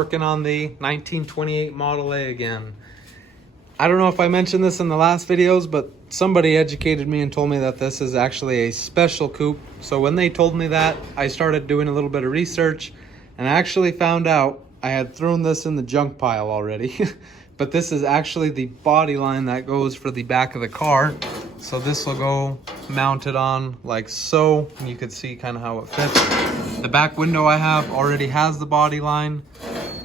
working on the 1928 Model A again. I don't know if I mentioned this in the last videos, but somebody educated me and told me that this is actually a special coupe. So when they told me that, I started doing a little bit of research and I actually found out I had thrown this in the junk pile already. But this is actually the body line that goes for the back of the car. So this will go mounted on like so, and you can see kind of how it fits. The back window I have already has the body line,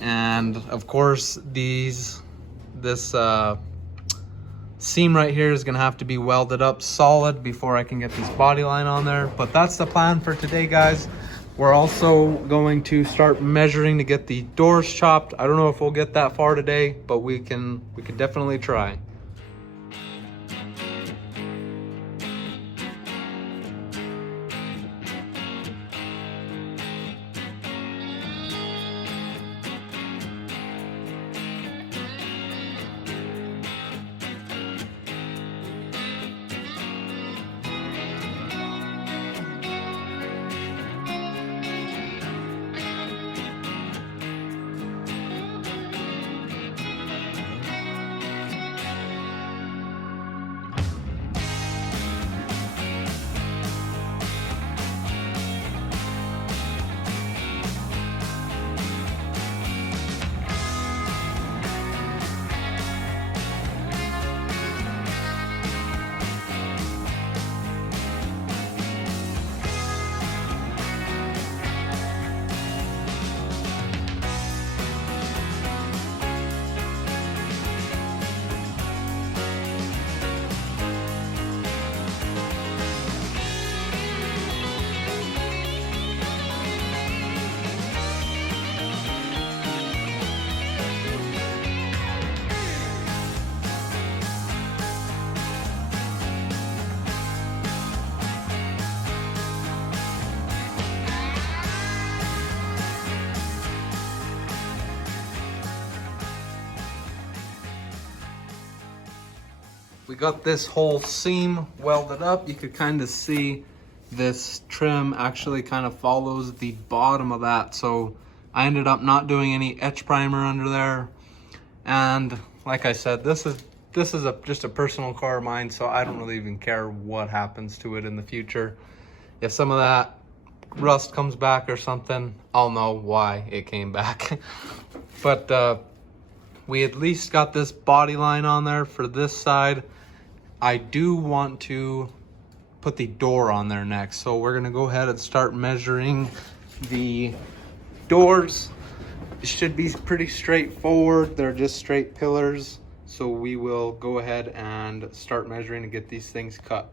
and of course this seam right here is gonna have to be welded up solid before I can get this body line on there. But that's the plan for today, guys. We're also going to start measuring to get the doors chopped. I don't know if we'll get that far today, but we can definitely try. We got this whole seam welded up. You could kind of see this trim actually kind of follows the bottom of that. So I ended up not doing any etch primer under there. And like I said, this is just a personal car of mine, so I don't really even care what happens to it in the future. If some of that rust comes back or something, I'll know why it came back. But we at least got this body line on there for this side. I do want to put the door on there next. So we're gonna go ahead and start measuring the doors. It should be pretty straightforward. They're just straight pillars. So we will go ahead and start measuring to get these things cut.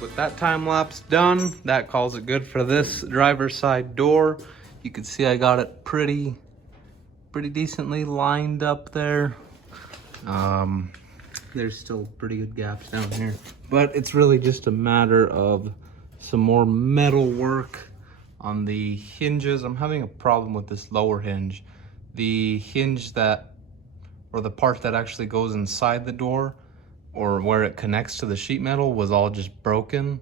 With that time lapse done, that calls it good for this driver's side door. You can see I got it pretty decently lined up there. There's still pretty good gaps down here, but it's really just a matter of some more metal work on the hinges. I'm having a problem with this lower hinge. The hinge or the part that actually goes inside the door, or where it connects to the sheet metal, was all just broken.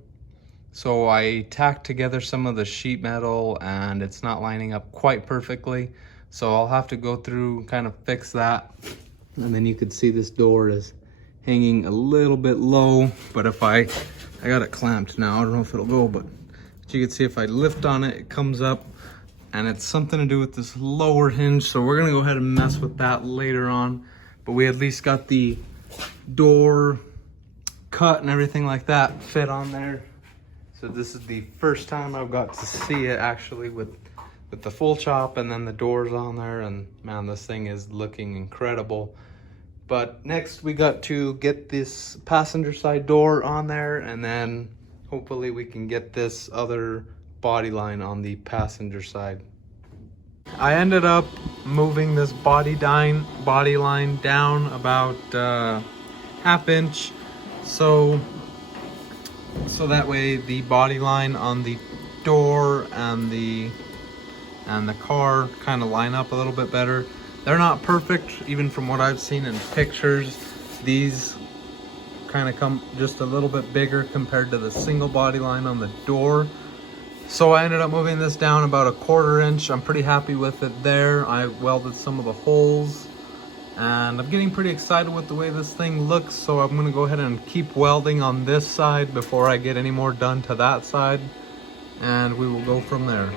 So I tacked together some of the sheet metal and it's not lining up quite perfectly. So I'll have to go through and kind of fix that. And then you could see this door is hanging a little bit low, but if I got it clamped now, I don't know if it'll go, but you can see if I lift on it, it comes up, and it's something to do with this lower hinge. So we're gonna go ahead and mess with that later on, but we at least got the door cut and everything like that fit on there. So this is the first time I've got to see it actually with the full chop, and then the doors on there, and man, this thing is looking incredible. But next we got to get this passenger side door on there, and then hopefully we can get this other body line on the passenger side. I ended up moving this body line down about ½ inch, so that way the body line on the door and the car kind of line up a little bit better. They're not perfect, even from what I've seen in pictures. These kind of come just a little bit bigger compared to the single body line on the door. So I ended up moving this down about ½ inch. I'm pretty happy with it there. I welded some of the holes, and I'm getting pretty excited with the way this thing looks. So I'm gonna go ahead and keep welding on this side before I get any more done to that side, and we will go from there.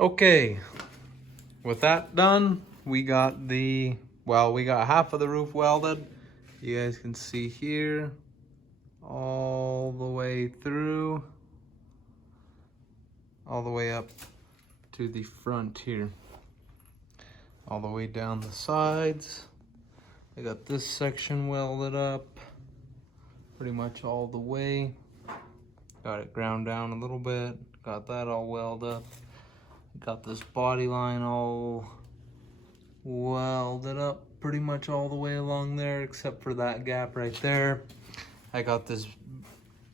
Okay, with that done, we got half of the roof welded. You guys can see here, all the way through, all the way up to the front here, all the way down the sides. I got this section welded up pretty much all the way. Got it ground down a little bit, got that all welded up. Got this body line all welded up pretty much all the way along there, except for that gap right there. I got this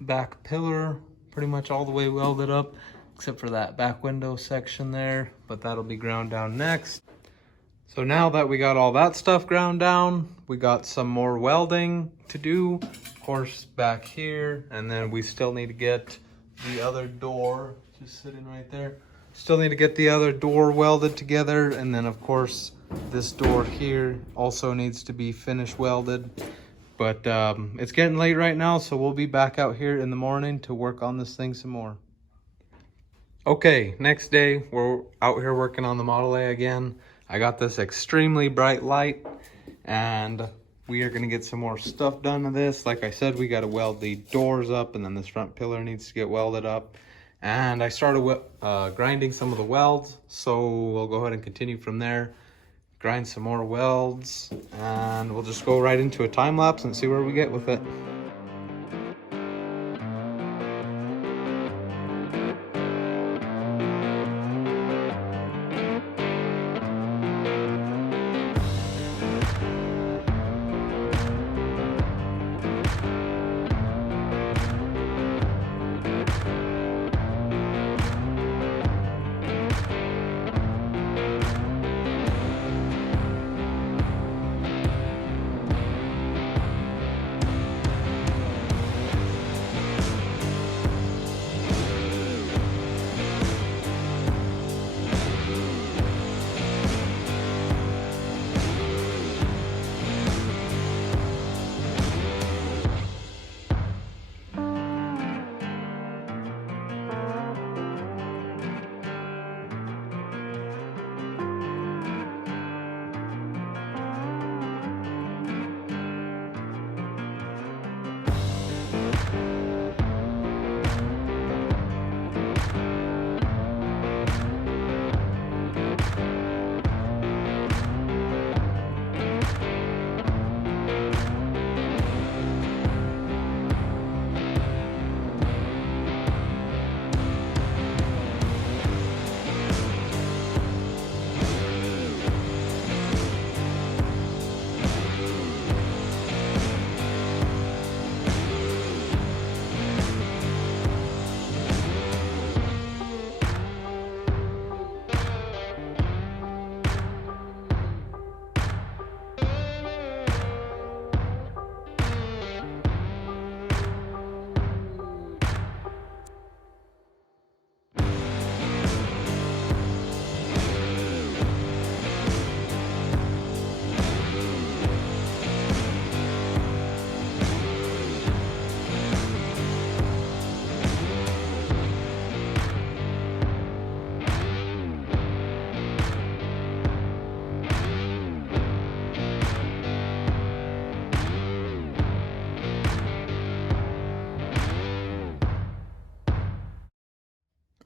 back pillar pretty much all the way welded up, except for that back window section there, but that'll be ground down next. So now that we got all that stuff ground down, we got some more welding to do, of course, back here, and then we still need to get the other door, just sitting right there. Still need to get the other door welded together, and then of course this door here also needs to be finished welded. But it's getting late right now, so we'll be back out here in the morning to work on this thing some more. Okay, next day, we're out here working on the Model A again. I got this extremely bright light, and we are gonna get some more stuff done to this. Like I said, we gotta weld the doors up, and then this front pillar needs to get welded up. And I started grinding some of the welds, so we'll go ahead and continue from there. Grind some more welds, and we'll just go right into a time lapse and see where we get with it.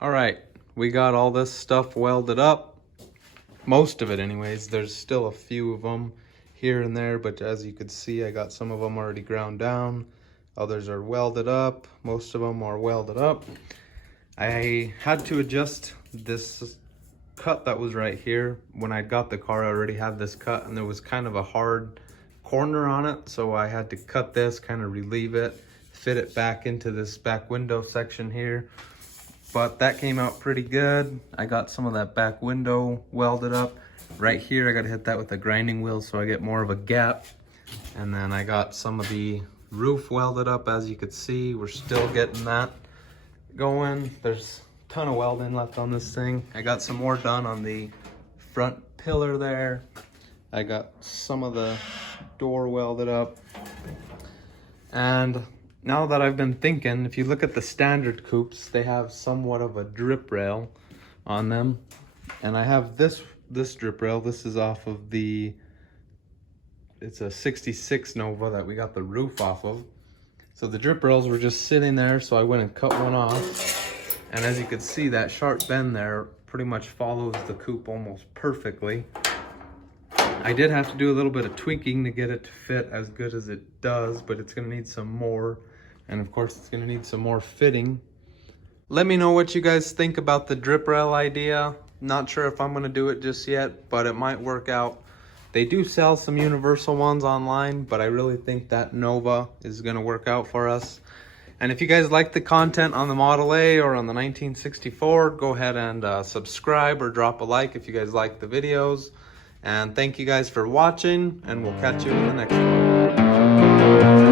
All right, we got all this stuff welded up. Most of it anyways. There's still a few of them here and there, but as you could see, I got some of them already ground down. Others are welded up. Most of them are welded up. I had to adjust this cut that was right here. When I got the car, I already had this cut, and there was kind of a hard corner on it, so I had to cut this, kind of relieve it, fit it back into this back window section here. But that came out pretty good. I got some of that back window welded up. Right here, I gotta hit that with a grinding wheel so I get more of a gap. And then I got some of the roof welded up, as you could see. We're still getting that going. There's a ton of welding left on this thing. I got some more done on the front pillar there. I got some of the door welded up. And now that I've been thinking, if you look at the standard coupes, they have somewhat of a drip rail on them. And I have this drip rail. This is off of it's a 66 Nova that we got the roof off of. So the drip rails were just sitting there, so I went and cut one off. And as you can see, that sharp bend there pretty much follows the coupe almost perfectly. I did have to do a little bit of tweaking to get it to fit as good as it does, but it's gonna need some more. And of course, it's gonna need some more fitting. Let me know what you guys think about the drip rail idea. Not sure if I'm gonna do it just yet, but it might work out. They do sell some universal ones online, but I really think that Nova is gonna work out for us. And if you guys like the content on the Model A or on the 1964, go ahead and subscribe or drop a like if you guys like the videos. And thank you guys for watching, and we'll catch you in the next one.